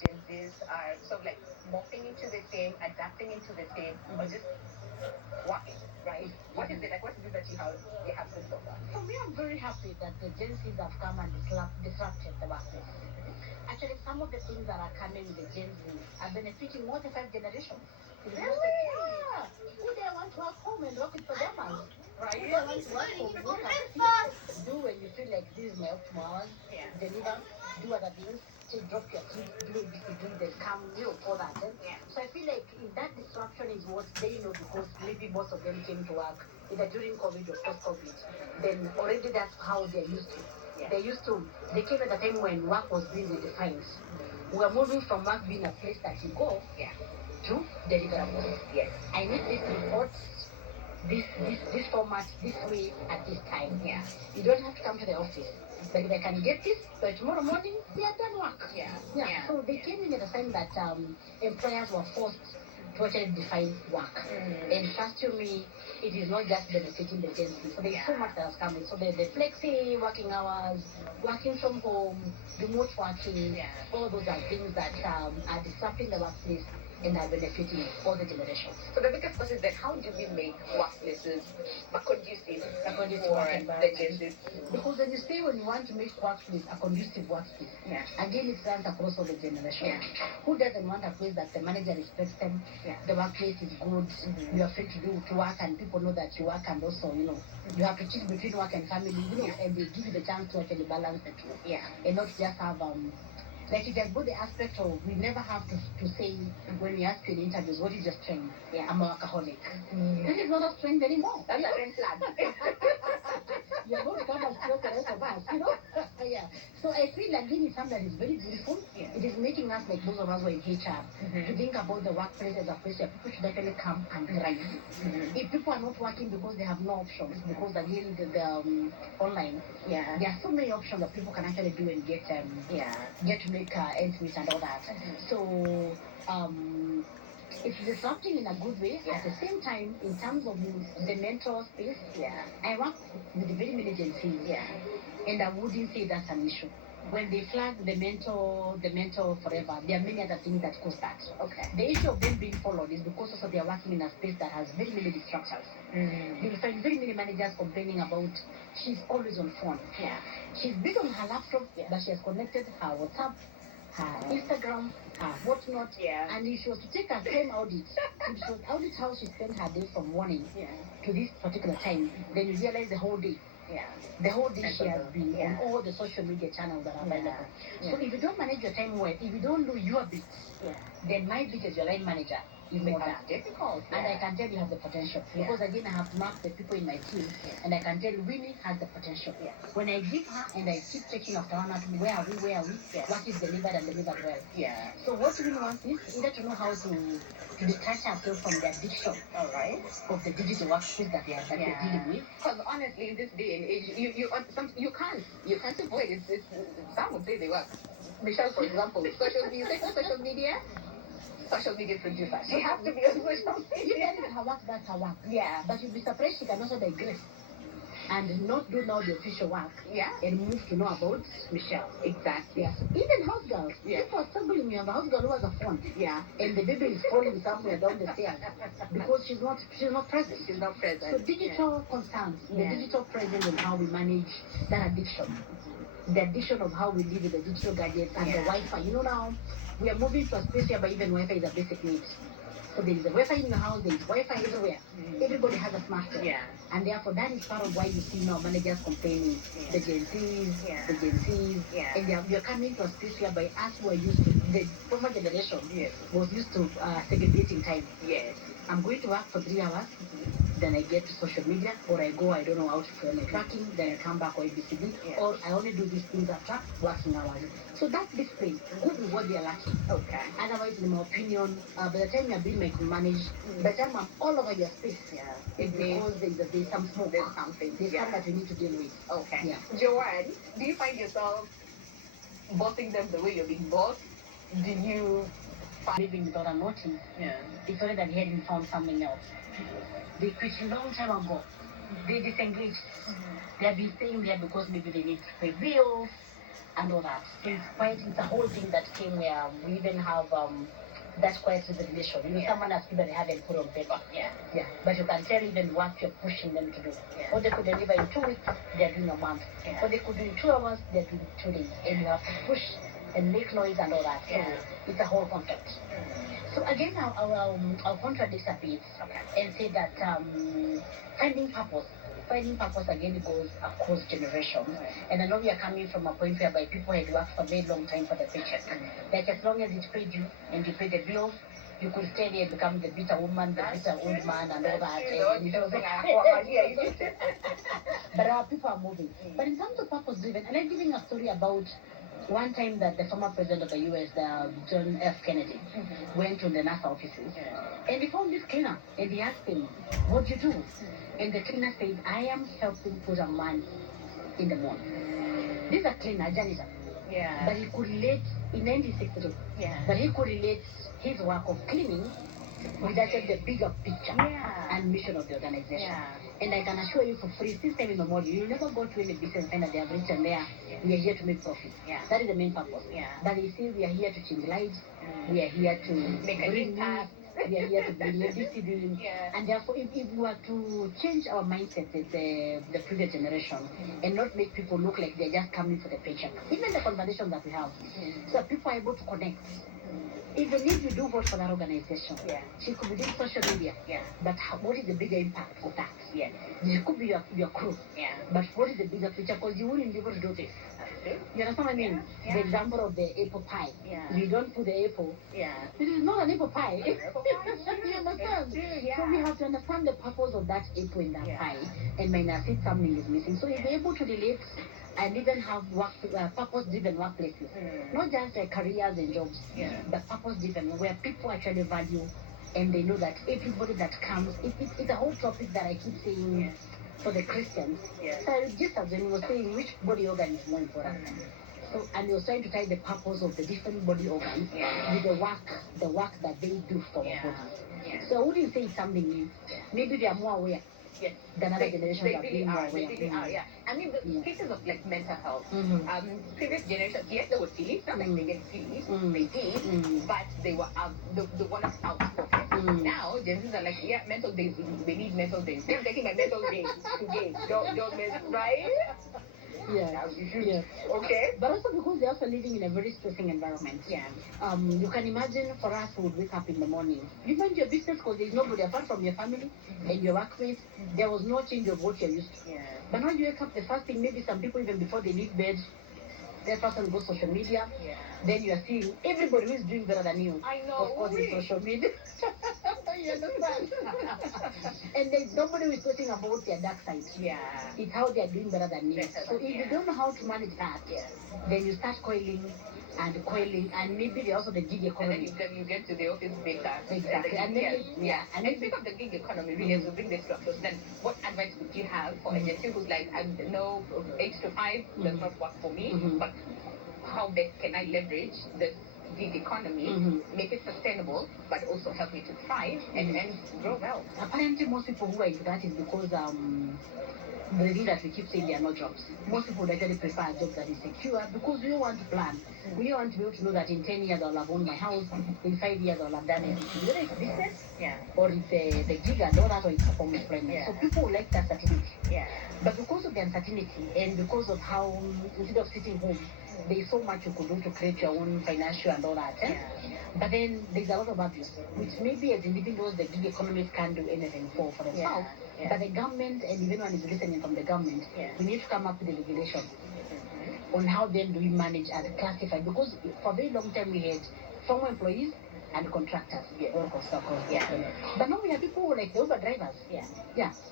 Gen Zs are sort of like morphing into the team, adapting into the team, or just working, right? What is it like? What is it that you have seen so far? For me, I'm very happy that the Gen Zs have come and disrupted the workplace. Actually, some of the things that are coming with the Gen Z are benefiting more the five generations. Really? Yeah. Who they want to work home and work with pajamas? Right? Who they want to work home, wake up, do when you feel like this is my optimal hours, Yeah. deliver, do other things, take, drop your kids, do ABC, then come, for that. Yeah. So I feel like if that disruption is what they know, because maybe most of them came to work either during COVID or post-COVID, then already that's how they're used to. Yeah. They used to, they came at a time when work was being redefined. We are moving from work being a place that you go, Yeah. to deliverables. Yes. I need this report, this format, this way at this time. Yeah. You don't have to come to the office. But if I can get this by tomorrow morning, they are done work. Yeah. Yeah. So they came in at a time that employers were forced to actually define work. And trust you me, it is not just benefiting the Gen Z. So there's so much that has come in. So the flexi working hours, working from home, remote working, all those are things that are disrupting the workplace and are benefiting all the generations. So the biggest question is that how do we make workplaces conducive for work the Gen Zs? Because when you say when you want to make workplace a conducive workplace, again it runs across all the generations. Who doesn't want a place that the manager respects them, the workplace is good, you are free to work and people know that you work, and also, you have to choose between work and family, and they give you the chance to actually balance the two. And not just have like it has got the aspect of we never have to say when we ask you in interviews, what is your strength? I'm a workaholic. That is not a strength anymore. That's a red flag. You're going to come and stress the rest of us, yeah. So I feel like this is something that is very beautiful. It is making us, like those of us who are in HR, to think about the workplace as a place where people should actually come and thrive. If people are not working because they have no options, because again the online, there are so many options that people can actually do and get to make ends meet and all that. So it's disrupting in a good way. At the same time, in terms of the mentor space, I work with very many agencies, and I wouldn't say that's an issue. When they flag the mentor forever, there are many other things that cause that. Okay. The issue of them being followed is because also they are working in a space that has very many distractions. You'll find very many managers complaining about she's always on phone. She's busy on her laptop, but she has connected her WhatsApp, her Instagram, her whatnot. And if she was to take a time audit, if she was audit how she spent her day from morning to this particular time, then you realize the whole day. The whole day she has been on all the social media channels that are available. So if you don't manage your time well, if you don't do your bit, then my bit as your line manager is more difficult. And I can tell you have the potential. Because again, I have marked the people in my team, and I can tell you Winnie has the potential. When I give her and I keep checking after one at where are we, what is delivered and delivered well. So what Winnie wants is either to know how to detach herself from the addiction of the digital workspace that they're dealing with. Because honestly, in this day and age, you can't avoid it. Some would say they work. Michelle, for example, social media. Social media producer. She has to be on social media. You her work, that's her work. But you'll be surprised she can also digress and not do now the official work. And move to know about Michelle. Exactly. Even house girls. People are struggling. We have a house girl who has a phone. And the baby is falling somewhere down the stairs because she's not present. She's not present. So digital concerns, the digital presence and how we manage that addiction. The addiction of how we live with the digital gadgets and the Wi-Fi. Now we are moving to a space where even Wi-Fi is a basic need. So there is a Wi-Fi in your house, there is Wi-Fi everywhere. Everybody has a smartphone. And therefore that is part of why you see now managers complaining, the Gen Zs, and you're coming to a space whereby us who are used to, the former generation was used to segregating time. I'm going to work for 3 hours, then I get to social media, or I go, I don't know, out for networking, then I come back or ABCD, or I only do these things after working hours. So that's discipline. Good with what they're lacking. Otherwise, in my opinion, by the time you're being micromanaged, by the time I'm all over your space, it's because there's some smoke. There's something. There's something that we need to deal with. Joanne, do you find yourself bossing them the way you're being bossed? Do you living without a notice? It's only that they hadn't found something else. They quit a long time ago. They disengaged. They have been staying there because maybe they need to pay bills, and all that. So it's a whole thing that came where we even have that quiet resignation. You know, someone has people they haven't put on paper. Yeah. But you can tell even what you're pushing them to do. Or they could deliver in 2 weeks, they're doing a month. Or they could do in 2 hours, they're doing 2 days. And you have to push and make noise and all that. So it's a whole concept. So again, I'll contradict a bit and say that finding purpose again goes across generations. And I know we are coming from a point whereby people had worked for a very long time for the paycheck. Like as long as it paid you and you paid the bills, you could stay there and become the bitter woman, the bitter old man, and all that. But our people are moving. But in terms of purpose driven, and I'm giving a story about one time that the former president of the U.S., John F. Kennedy, went to the NASA offices, and he found this cleaner, and he asked him, "What do you do?" And the cleaner said, "I am helping put a man in the moon." This is a cleaner, a janitor. But he could relate in 1962. But he could relate his work of cleaning with the bigger picture and mission of the organization. And I can assure you for free, since time immemorial, you'll never go to any business center they have written there, we are here to make profit. That is the main purpose. But they say we are here to change lives, we are here to make a bring impact, we are here to bring discipline. And therefore, if we were to change our mindset as the previous generation and not make people look like they're just coming for the paycheck, even the conversation that we have, so people are able to connect. Even if you do vote for that organization, she could be doing social media. But what is the bigger impact of that? It could be your crew. But what is the bigger picture? Because you wouldn't be able to do this. You understand what I mean? The example of the apple pie. You don't put the apple. It is not an apple pie. You understand? So we have to understand the purpose of that apple in that pie. And minus it, something is missing. So if you're able to relate and even have purpose-driven workplaces, not just careers and jobs, but purpose-driven, where people actually value and they know that everybody that comes, it's a whole topic that I keep saying for the Christians. So just as when we were saying which body organ is more important. So, and we were trying to tie the purpose of the different body organs with the work that they do for our bodies. So I wouldn't say it's something new. Maybe they are more aware. Than other generations they really are. They really are. I mean, the cases of like mental health. Previous generations, yes, they were see it. Not like they didn't see it. They did, but they were out. The one outspoken. Now, Gen Zs are like, mental days. They need mental days. They're taking my mental days today. Don't miss, right? Okay. But also because they're also living in a very stressing environment. You can imagine for us who would wake up in the morning. You mind your business because there's nobody apart from your family and your workmates. There was no change of what you're used to. But now you wake up, the first thing, maybe some people even before they leave bed, that person goes social media. Then you are seeing everybody who is doing better than you. I know. Of course, it's social media. You understand? And there's nobody who is talking about their dark side. It's how they are doing better than you. So if you don't know how to manage that, then you start coiling, and maybe they also the gig economy. And then you get to the office later. Exactly. And speak of the gig economy, really, as we bring this to a close, then what advice would you have for a Gen Z who's like, I know 8 to 5 does not work for me, but how best can I leverage this gig economy, make it sustainable, but also help me to thrive and grow well? Apparently, most people who are into that is because the thing that we keep saying there are no jobs. Most people actually prefer a job that is secure because we want to plan. We want to be able to know that in 10 years I'll have owned my house, in 5 years I'll have done everything. Whether it's business, or it's the gig and all that, or it's a form of employment. So people like that certainty. But because of the uncertainty and because of how, instead of sitting home, there's so much you could do to create your own financial and all that. But then there's a lot of abuse, which maybe as individuals, the gig economists can't do anything for themselves. But the government, and if anyone is listening from the government, we need to come up with a regulation on how then do we manage and classify. Because for a very long time we had former employees and contractors. But now we have people like the Uber drivers.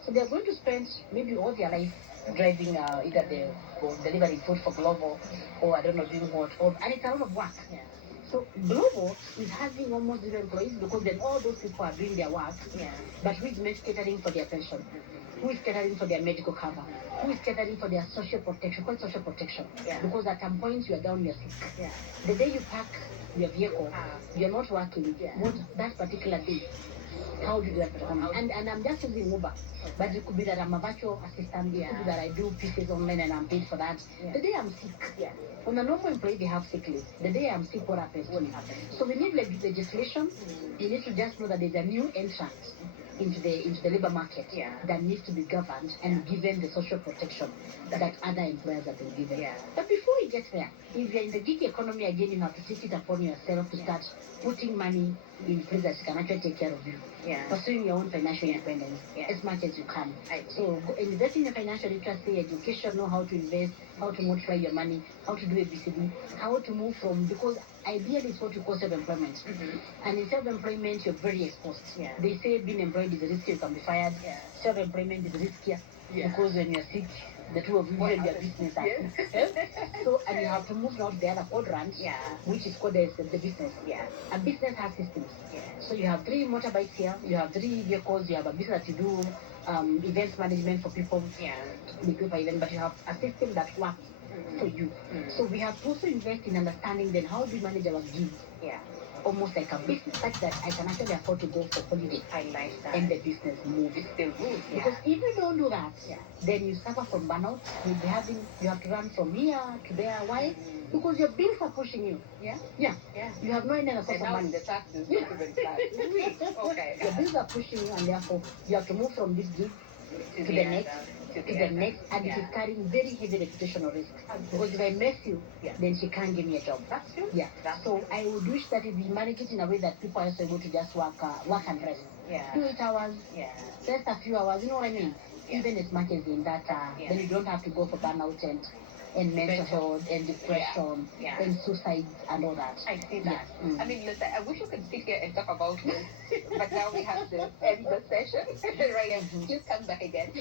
So they're going to spend maybe all their life driving either or delivering food for Glovo, or I don't know, doing what, and it's a lot of work. So Glovo is having almost zero employees because then all those people are doing their work, but who is catering for their pension? Who is catering for their medical cover? Who is catering for their social protection? Called social protection. Because at some point you are down, you are sick. The day you park your vehicle, you're not working. What that particular day, How do you do that? And I'm just using Uber. But it could be that I'm a virtual assistant. It could be that I do pieces online and I'm paid for that. The day I'm sick, on a normal employee, they have sick leave. The day I'm sick, what happens? So we need legislation. We need to just know that there's a new entrant into the labor market that needs to be governed and given the social protection that other employers have been given. But before we get there, if you're in the gig economy again, you have to take it upon yourself to start putting money in place that can actually take care of you. Pursuing your own financial independence as much as you can. So invest in your financial literacy, education, know how to invest, how to multiply your money, how to do ABCD, how to move from, because ideally it's what you call self-employment. And in self-employment, you're very exposed. They say being employed is risky, you can be fired. Self-employment is riskier because when you're sick, the two of you and your business are sick. So, and you have to move now to the other quadrant, which is called the business. A business has systems. So you have 3 motorbikes here, you have 3 vehicles, you have a business that you do events management for people, the group event, but you have a system that works for you. So we have to also invest in understanding then how do we manage our gigs. Almost like a business, such that I can actually afford to go for holiday. I like that. And the business moves. It still moves. Because if you don't do that, then you suffer from burnout. You have to run from here to there. Why? Because your bills are pushing you. You have no any other source of money. The taxes don't even start. Okay. Your bills are pushing you, and therefore you have to move from this gig to the next, and it is carrying very heavy reputational risk. Because if I mess you, then she can't give me a job. That's true. So I would wish that if we manage it in a way that people are also able to just work and rest. Do 8 hours, rest a few hours, you know what I mean? Even as much as in that, then you don't have to go for burnout and mental health and depression and suicide and all that. I see that. I mean, listen, I wish we could sit here and talk about this, but now we have to end the session. Right? Please come back again.